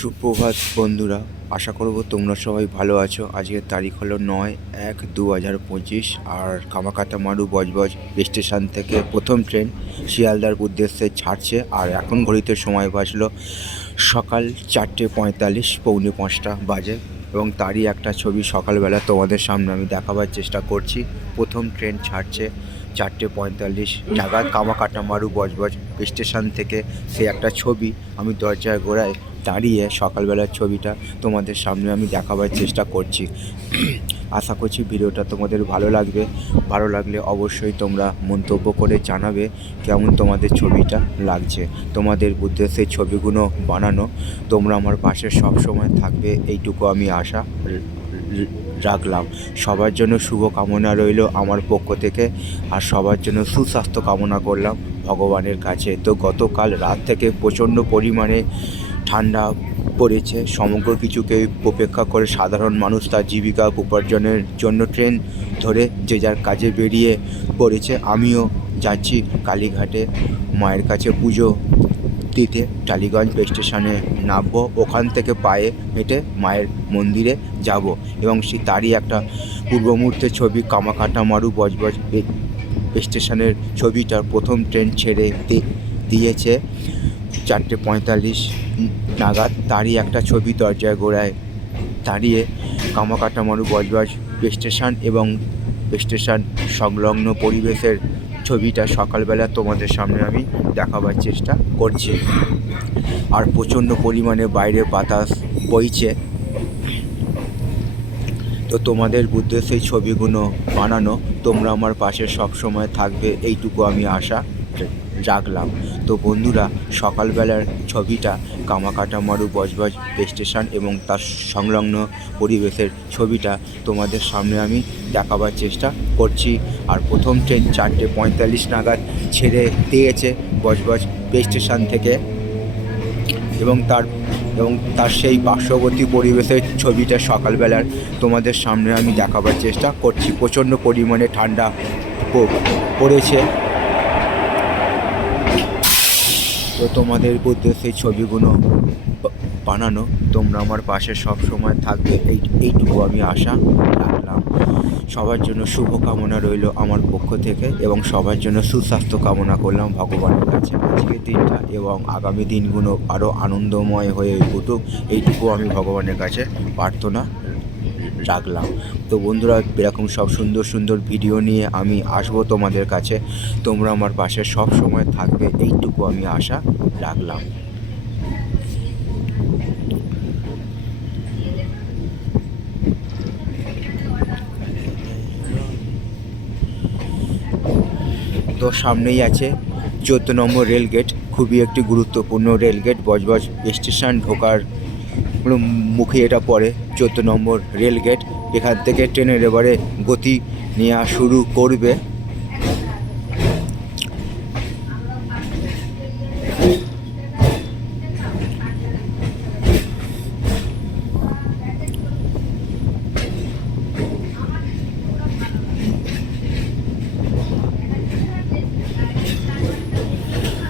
সুপ্রভাত বন্ধুরা, আশা করব তোমরা সবাই ভালো আছো। আজকের তারিখ হলো নয় এক দু হাজার পঁচিশ আর কামাকাটামারু বজবজ স্টেশন থেকে প্রথম ট্রেন শিয়ালদার উদ্দেশ্যে ছাড়ছে আর এখন ঘড়িতে সময় বাজলো সকাল চারটে পঁয়তাল্লিশ, পৌনে পাঁচটা বাজে এবং তারই একটা ছবি সকালবেলা তোমাদের সামনে আমি দেখাবার চেষ্টা করছি। প্রথম ট্রেন ছাড়ছে চারটে পঁয়তাল্লিশ নাগাদ কামাকাটামারু বজবজ স্টেশন থেকে সে একটা ছবি আমি দরজায় গোড়ায় দাঁড়িয়ে সকালবেলার ছবিটা তোমাদের সামনে আমি দেখাবার চেষ্টা করছি। আশা করছি ভিডিওটা তোমাদের ভালো লাগবে। ভালো লাগলে অবশ্যই তোমরা মন্তব্য করে জানাবে কেমন তোমাদের ছবিটা লাগছে। তোমাদের উদ্দেশ্যে ছবিগুলো বানানো। তোমরা আমার পাশে সব সময় থাকবে। এইটুকু আমি আশা রাখলাম। সবার জন্য শুভ কামনা রইল আমার পক্ষ থেকে আর সবার জন্য সুস্বাস্থ্য কামনা করলাম ভগবানের কাছে। তো গতকাল রাত থেকে প্রচণ্ড পরিমাণে ঠান্ডা পড়েছে। সমগ্র কিছুকে উপেক্ষা করে সাধারণ মানুষ তার জীবিকা উপার্জনের জন্য ট্রেন ধরে যে যার কাজে বেরিয়ে পড়েছে। আমিও যাচ্ছি কালীঘাটে। মায়ের কাছে পুজো দিতে টালিগঞ্জ স্টেশনে নামবো, ওখান থেকে পায়ে হেঁটে মায়ের মন্দিরে যাব এবং সে তারই একটা পূর্ব মুহূর্তের ছবি কামাকাটা মারু বজবজ স্টেশনের ছবিটা প্রথম ট্রেন ছেড়ে দিয়েছে চারটে পঁয়তাল্লিশ নাগাদ। তারই একটা ছবি দরজায় গোড়ায় দাঁড়িয়ে কামাকাটামারু বজবজ স্টেশন এবং স্টেশন সংলগ্ন পরিবেশের ছবিটা সকালবেলা তোমাদের সামনে আমি দেখাবার চেষ্টা করছি। আর প্রচণ্ড পরিমাণে বাইরের বাতাস বইছে। তো তোমাদের সেই ছবিগুলো বানানো, তোমরা আমার পাশে সবসময় থাকবে, এইটুকু আমি আশা রাখলাম তো বন্ধুরা, সকালবেলার ছবিটা কামাকাটামারু বজবজ স্টেশন এবং তার সংলগ্ন পরিবেশের ছবিটা তোমাদের সামনে আমি দেখাবার চেষ্টা করছি। আর প্রথম ট্রেন চারটে পঁয়তাল্লিশ নাগাদ ছেড়ে দিয়েছে বজবজ স্টেশন থেকে। এবং তার এবং তার সেই পার্শ্ববর্তী পরিবেশের ছবিটা সকালবেলার তোমাদের সামনে আমি দেখাবার চেষ্টা করছি। প্রচণ্ড পরিমাণে ঠান্ডা পড়েছে তো তোমাদের উদ্দেশ্যে ছবিগুলো বানানো। তোমরা আমার পাশে সব সময় থাকবে। এই, এইটুকু আমি আশা রাখলাম। সবার জন্য শুভকামনা রইল আমার পক্ষ থেকে এবং সবার জন্য সুস্বাস্থ্য কামনা করলাম ভগবানের কাছে। আজকের দিনটা এবং আগামী দিনগুলো আরও আনন্দময় হয়ে উঠুক। এইটুকু আমি ভগবানের কাছে প্রার্থনা রাখলাম। তো বন্ধুরা, এরকম সব সুন্দর সুন্দর ভিডিও নিয়ে আমি আসব তোমাদের কাছে। তোমরা আমার পাশে সব সময় থাকবে, এইটুকু আমি আশা রাখলাম। তো সামনেই আছে চোদ্দ নম্বর রেলগেট খুবই একটি গুরুত্বপূর্ণ রেলগেট বজবজ স্টেশন ঢোকার মুখে এটা পড়ে। চোদ্দ নম্বর রেল গেট এখান থেকে ট্রেনের এবারে গতি নেওয়া শুরু করবে।